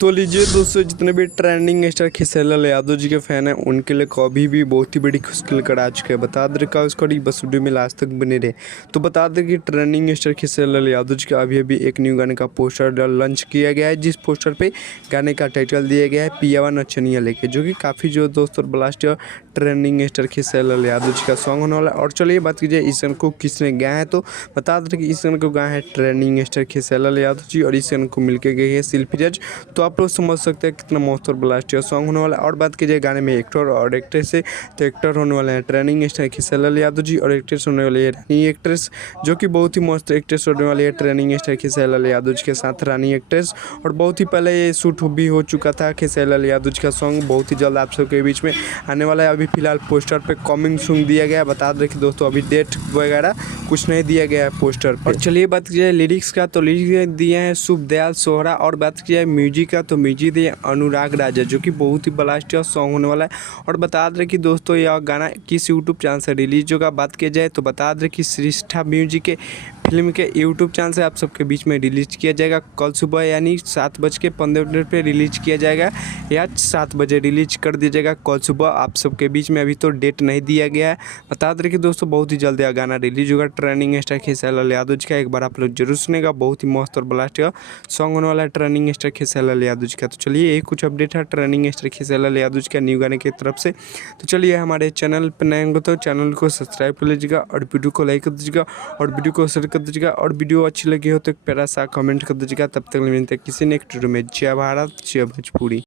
तो लीजिए दोस्तों, जितने भी ट्रेंडिंग स्टार खेसारी यादव जी के फैन हैं उनके लिए कभी भी बहुत ही बड़ी खुशखबरी कर आ चुका है। बता दें का उसका बस वीडियो में लास्ट तक बने रहे। तो बता दें कि ट्रेंडिंग स्टार खेसारी यादव जी का अभी एक न्यू गाने का पोस्टर लॉन्च किया गया है, जिस पोस्टर पे गाने का टाइटल दिया गया है पियावा नचनिया लेके, जो कि काफ़ी जो दोस्तों blast trending star Khesari Yadav ji का सॉन्ग होने वाला है। और चलिए बात कीजिए इस गाने को किसने गाया है, तो बता दें कि इस गाने को गाया है ट्रेंडिंग स्टार खेसारी यादव जी और इस गाने को मिलकर गई है शिल्पी जज। तो आप लोग समझ सकते हैं कितना मस्त और ब्लास्टियर सॉन्ग होने वाला है। और बात कीजिए गाने में एक्टर और एक्ट्रेस से, तो एक्टर होने वाले हैं ट्रेंडिंग स्टार खेसारी यादव जी और एक्ट्रेस होने वाली है रानी एक्ट्रेस, जो कि बहुत ही मस्त एक्ट्रेस होने वाली है ट्रेंडिंग स्टार खेसारी यादव जी के साथ रानी एक्ट्रेस। और बहुत ही पहले ये शूट भी हो चुका था खेसारी यादव जी का सॉन्ग, बहुत ही जल्द आप सबके बीच में आने वाला है। अभी फिलहाल पोस्टर पे कमिंग सून दिया गया है। बता दें कि दोस्तों अभी डेट वगैरह कुछ नहीं दिया गया है पोस्टर पर। और चलिए बात कीजिए लिरिक्स का, तो लिरिक्स दिए हैं शुभ दयाल सोहरा। और बात की जाए म्यूजिक का, तो म्यूजिक दिए अनुराग राजा, जो कि बहुत ही ब्लास्टियर सॉन्ग होने वाला है। और बता दें कि दोस्तों यह गाना किस यूट्यूब चैनल से रिलीज होगा, बात की जाए तो बता दें कि श्रेष्ठा म्यूजिक के फिल्म के यूट्यूब चैनल से आप सबके बीच में रिलीज किया जाएगा कल सुबह, यानी 7:15 पे रिलीज किया जाएगा या 7 बजे रिलीज कर दिया जाएगा कल सुबह आप सबके बीच में। अभी तो डेट नहीं दिया गया है। बता दें कि दोस्तों बहुत ही जल्द यह गाना रिलीज होगा ट्रेंडिंग स्टार खेसारी यादव जी का। एक बार आप लोग जरूर सुनेगा, बहुत ही मस्त और ब्लास्टियर सॉन्ग होने वाला है ट्रेंडिंग स्टार खेसारी यादव जी का। तो चलिए यही कुछ अपडेट है ट्रेंडिंग स्टार खेसारी यादव जी का न्यू गाने की तरफ से। तो चलिए हमारे चैनल पर नए होंगे तो चैनल को सब्सक्राइब कर लीजिएगा और वीडियो को लाइक कर दीजिएगा और वीडियो को शेयर कर दीजिएगा। और वीडियो अच्छी लगी हो तो एक प्यारा सा कमेंट कर दीजिएगा। तब तक मिलते हैं किसी नेक्स्ट वीडियो में। जय भारत जय भोजपुरी।